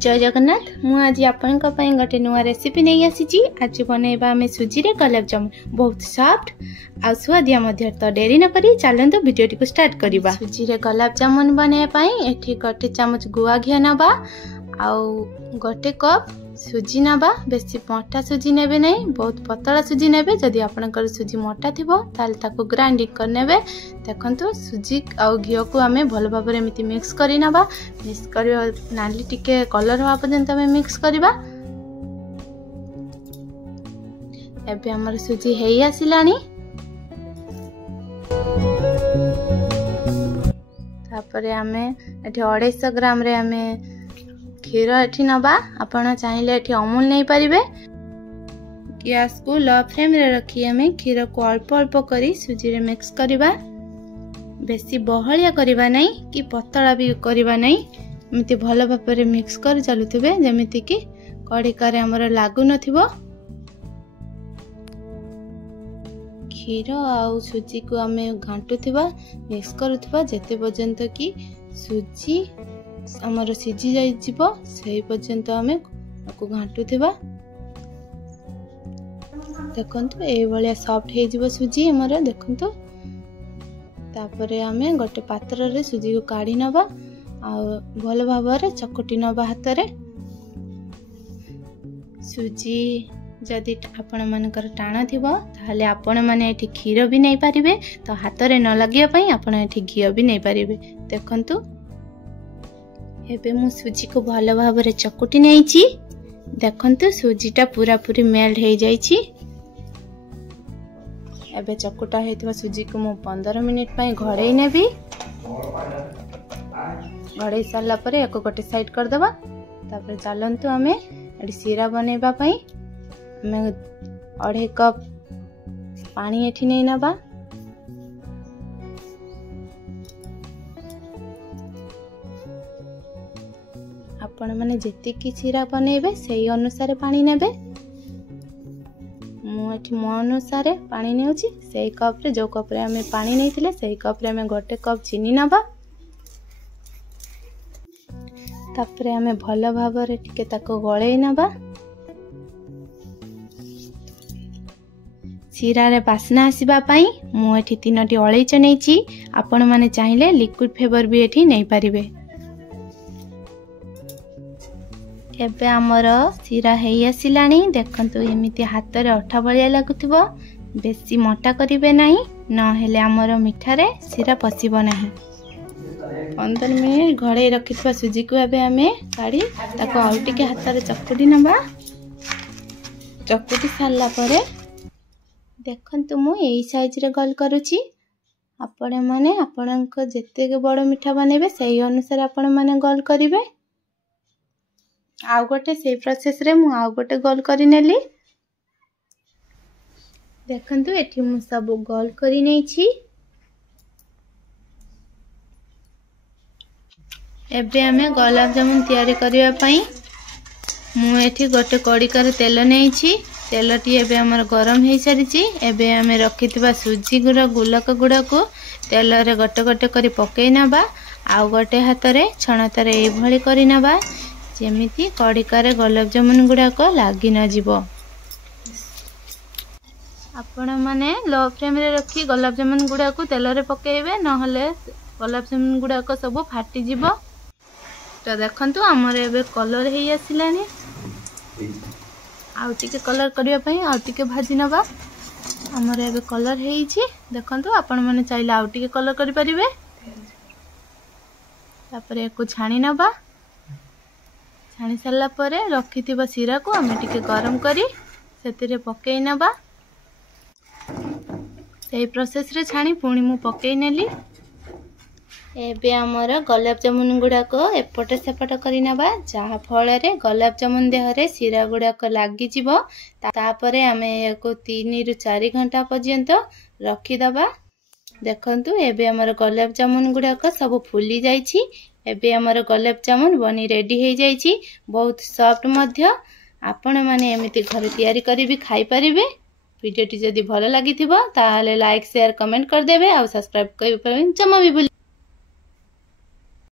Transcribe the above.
जय जगन्नाथ। मु आज आपण गोटे नुआ रेसिपी नहीं आसी। आज बनैबा आम सुजी रे गुलाब जामुन बहुत सॉफ्ट आ स्वादिया मध्य। तो डेरी न करी चलंतु वीडियो को स्टार्ट करिबा। सुजी रे गुलाब जामुन बनैबा एठी गोटे चामच गुआ घिया नबा आ गोटे कप सुजी नबा। बेसी मोटा सुजी नेबे नहीं, बहुत पतला सुजी नेबे। जदि आपनकर सुजी मोटा थिबो ताल ताको ग्राइंडिंग कर नेबे। देखंतु सुजी आ घियो को आमे भल भाबरे एमिति मिक्स करि नबा। मिक्स करियो नाली टिके कलर होआ पर्यंत आमे मिक्स करिबा। एबे हमर सुजी हेई आसिलानी। तापरे आमे एठी 250 ग्राम रे आमे क्षीर एठी नबा। आपण चाहिले एठी अमूल नहीं पारिबे। गैस को लो फ्लेम रे रखी हमें क्षीर को अल्प अल्प करी सुजी रे मिक्स करिबा। बेसी बहलिया करिबा नहीं कि पतला भी करिबा नहीं। एमिति भलो भाबरे मिक्स कर चलुथिबे जेमिति कि कड़िकारे हमर लागु नथिबो। क्षीर आ सुजी को हमें घांटुथिबा मिक्स करुथिबा जेते पर्यंत कि सुजी हमर सिझी जाई जिवो सेही पर्यंत हमें को घांटुथिबा। देखंतु ए भलिया सॉफ्ट हे जिवो सुजी हमर। देखंतु तापरे हमें गोटे पात्र रे सुजी को काढी नबा आ भल भाबरे चकटी नबा हाथ रे। सुजी जदि आपण मानकर टाण थिबो ताले आपण माने एठी क्षीर भी नहीं पारिबे। तो हाथ रे न लागिया पई आपण एठी घियो भी नहीं पारिबे। देखंतु एबे मु सुजी को भल भाबरे चकुटी नेइची। देखंतु सुजीटा पूरा पूरी मेल्ट हे जाईची। एबे चकुटा हेतबा सुजी को मु 15 मिनिट पई घड़ेई नेबी। घड़ेई साला परे एको गोटे साइड कर देबा। तापर चलंतु हमें एडी सीरा बनेबा पई हमें 2.5 कप पानी एठी नै नबा। आपण माने जेति कि सीरा बनेबे सेही अनुसार पानी नेबे। मु एठी मो अनुसार पानी नेउची। सेही कप रे जो कप रे हमें पानी नेथिले सेही कप रे हमें गोटे कप चीनी नबा। तापरे हमें भलो भाबरे टिके ताको गळेई नबा। सीरा रे बासना आसीबा पई मु एठी 3टी अळैच नेची। आपण माने चाहिले लिक्विड फ्लेवर भी एठी नै पारिबे। एबे हमर सीरा हेई आसिलानी। देखंतु एमिति हाथ रे अठा बलिया लागुथिबो। बेसी मोटा करिवे नाही न हेले हमर मिठा रे सीरा पसिबो नाही। 15 मिनिट घड़े रखिथबा सुजी को एबे हमें काढी ताको आउटी के हाथ रे चकुटी नबा। चकुटी साला परे देखंतु मु एई साइज रे गोल करूची। आपण माने आपणक जेते बड़ मिठा बनेबे सेही अनुसार आपण माने गोल करिवे। आउ गोटे से प्रोसेस रे मु आउ गोटे गोल करी नेली। देखंतु एठी मु सब गोल करी नै छी। एबे हमें गुलाब जामुन तैयारी करिया पई मु एठी गोटे कड़िकार तेल नै छी। तेलटी एबे हमर गरम हे सारी छी। एबे हमें रखितबा सुजी गुड़ा गुलक गुड़ा को तेल रे गोटे गोटे करी पकई नबा। आउ गोटे हाथ रे छणता रे ए भली करी नबा जेमिति कड़िकारे गुलाब जामुन गुड़ा को लागी न जीवो। आपण माने लो फ्लेम रे रखी गुलाब जामुन गुड़ा को तेल रे पकेइबे नहले गुलाब जामुन गुड़ा को सब फाटी जीवो। तो देखंतु हमर एबे कलर हे आसिलानी। आउ टिके कलर करिया पई आउ टिके भाजी नबा। हमर एबे कलर हेई छी। देखंतु आपण माने चाइले आउ टिके कलर करि परिबे। तापरे एको छाणी नबा। छाणी साला परे रखिथिबा सीरा को हमें टिके गरम करी सेतिरे पकेई नबा। सेही प्रोसेस रे छाणी पुणी मु पकेई नेली। एबे हमर गुलाब जामुन गुड़ा को एपटे सेपट करी नबा जहा फल रे गुलाब जामुन देह रे सीरा गुड़ा को लागी जीवो। तापरे हमें एको 3 रु 4 घंटा पर्यंत रखी दबा। देखंतु एबे हमर गुलाब जामुन गुड़ा को सब फुली जाई छी। एबे हमर गुलाब जामुन बनी रेडी हे जाई छी। बहुत सॉफ्ट मध्य। आपण माने एमिति घर तैयारी करी भी खाई परिबे। वीडियो टी जदी भलो लागिथिबो ताले लाइक शेयर कमेंट कर देबे आ सब्सक्राइब करिबे जमा भी भूल